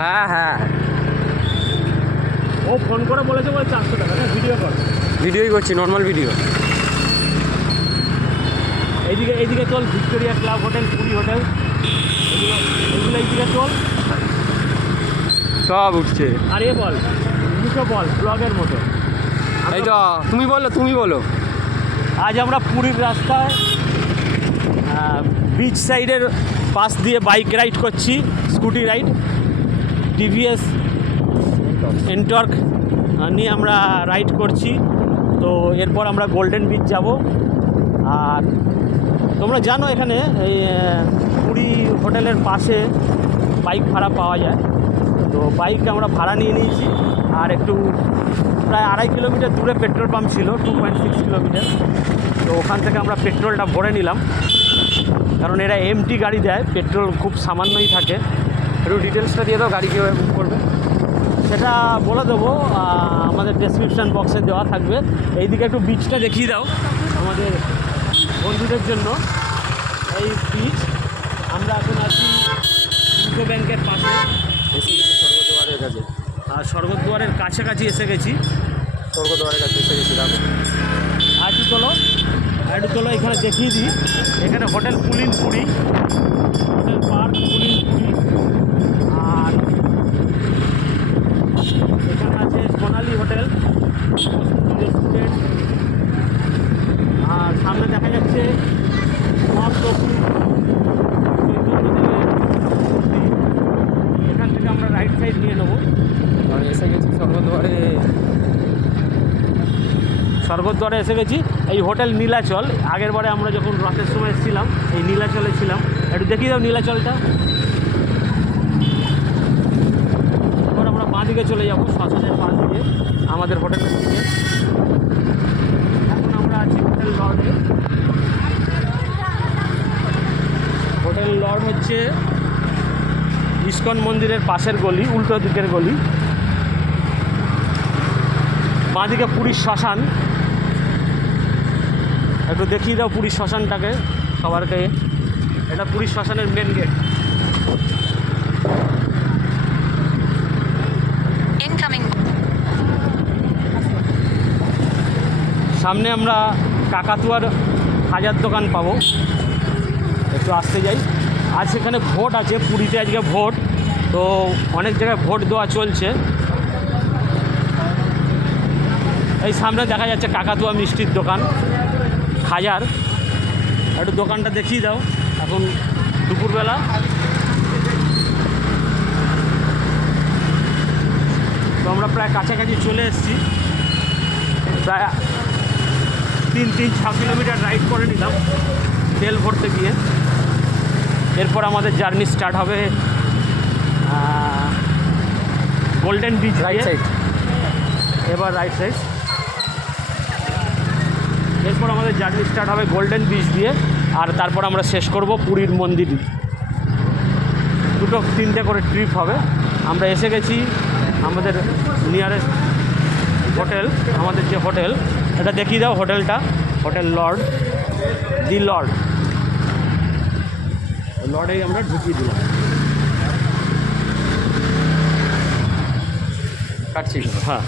হ্যাঁ হ্যাঁ, ও ফোন করে বলেছে বলে 400 টাকা না, ভিডিও কল। ভিডিওই করছি, নর্মাল ভিডিও। এইদিকে চল, Victoria club hotel, Puri hotel, এগুলো এইদিকে চল। সব উঠছে। আর এ বল, দুটো বল ব্লগের মতো। এই তো তুমি বলো। আজ আমরা পুরীর রাস্তায় বিচ সাইডের পাশ দিয়ে বাইক রাইড করছি, স্কুটি রাইড, টিভিএস এনটর্ক নিয়ে আমরা রাইড করছি। তো এরপর আমরা গোল্ডেন বিচ যাব। আর তোমরা জানো এখানে এই পুরী হোটেলের পাশে বাইক ভাড়া পাওয়া যায়। তো বাইক আমরা ভাড়া নিয়ে নিয়েছি। আর একটু প্রায় 2.5 কিলোমিটার দূরে পেট্রোল পাম্প ছিল, 2.6 কিলোমিটার। তো ওখান থেকে আমরা পেট্রোলটা ভরে নিলাম, কারণ এরা এমটি গাড়ি দেয়, পেট্রোল খুব সামান্যই থাকে। একটু ডিটেলসটা দিয়ে দাও, গাড়ি কীভাবে বুক করবে সেটা বলে দেবো, আমাদের ডেসক্রিপশান বক্সে দেওয়া থাকবে। এইদিকে একটু বিচটা দেখিয়ে দাও আমাদের বন্ধুদের জন্য। এই বিচ, আমরা এখন আছি ইউকো ব্যাংকের পাশে, এসে গেছি স্বর্গদ্বারের কাছে। আর স্বর্গদ্বারের কাছাকাছি এসে গেছি। স্বর্গদ্বারের কাছে এসে গেছি, দেখো। একটু চলো এখানে দেখিয়ে দিই। এখানে হোটেল পুলিন পুরী, হোটেল পার্ক পুলিন পুরী। আর এখানে আছে সোনালি হোটেল, রেস্টুরেন্ট। আর সামনে দেখা যাচ্ছে মহাপ্রভু এখান থেকে আমরা রাইট সাইড নিয়ে নেবো। আর এসে গেছি স্বর্গদ্বারে এসে গেছি। এই হোটেল নীলাচল, আগের বারে আমরা যখন রথের সময় এসেছিলাম এই নীলাচলে ছিলাম। একটু দেখিয়ে দাও নীলাচলটা। এবার আমরা বাঁ দিকে চলে যাবো, শ্মশানের বাঁ দিকে আমাদের হোটেলের দিকে। এখন আমরা আছি হোটেল লর্ডে। হোটেল লর্ড হচ্ছে ইস্কন মন্দিরের পাশের গলি, উল্টো দিকের গলি। বাঁ দিকে পুরীর শ্মশান। একটু দেখিয়ে দাও পুরীর শ্মশানটাকে সবারকে। এটা পুরীর শ্মশানের মেন গেট। সামনে আমরা কাকাতুয়ার হাজার দোকান পাবো, একটু আসতে যাই। আজ সেখানে ভোট আছে, পুরীতে আজকে ভোট, তো অনেক জায়গায় ভোট দেওয়া চলছে। এই সামনে দেখা যাচ্ছে কাকাতুয়া মিষ্টির দোকান, হাজার। একটু দোকানটা দেখিয়ে দাও, এখন দুপুরবেলা। তো আমরা প্রায় কাছাকাছি চলে এসেছি, প্রায় 3-6 কিলোমিটার রাইড করে নিলাম তেল ভরতে গিয়ে। এরপর আমাদের জার্নি স্টার্ট হবে গোল্ডেন বিচ, রাইট সাইড। এবার রাইট সাইড। এরপর আমাদের জার্নি স্টার্ট হবে গোল্ডেন বিচ দিয়ে, আর তারপর আমরা শেষ করব পুরীর মন্দির। 2-3টে করে ট্রিপ হবে। আমরা এসে গেছি আমাদের নিয়ারেস্ট হোটেল, আমাদের যে হোটেল, এটা দেখিয়ে দাও হোটেলটা। হোটেল লর্ড, দি লর্ড। লর্ডেই আমরা ঢুকিয়ে দিলাম। কাটছি। হ্যাঁ।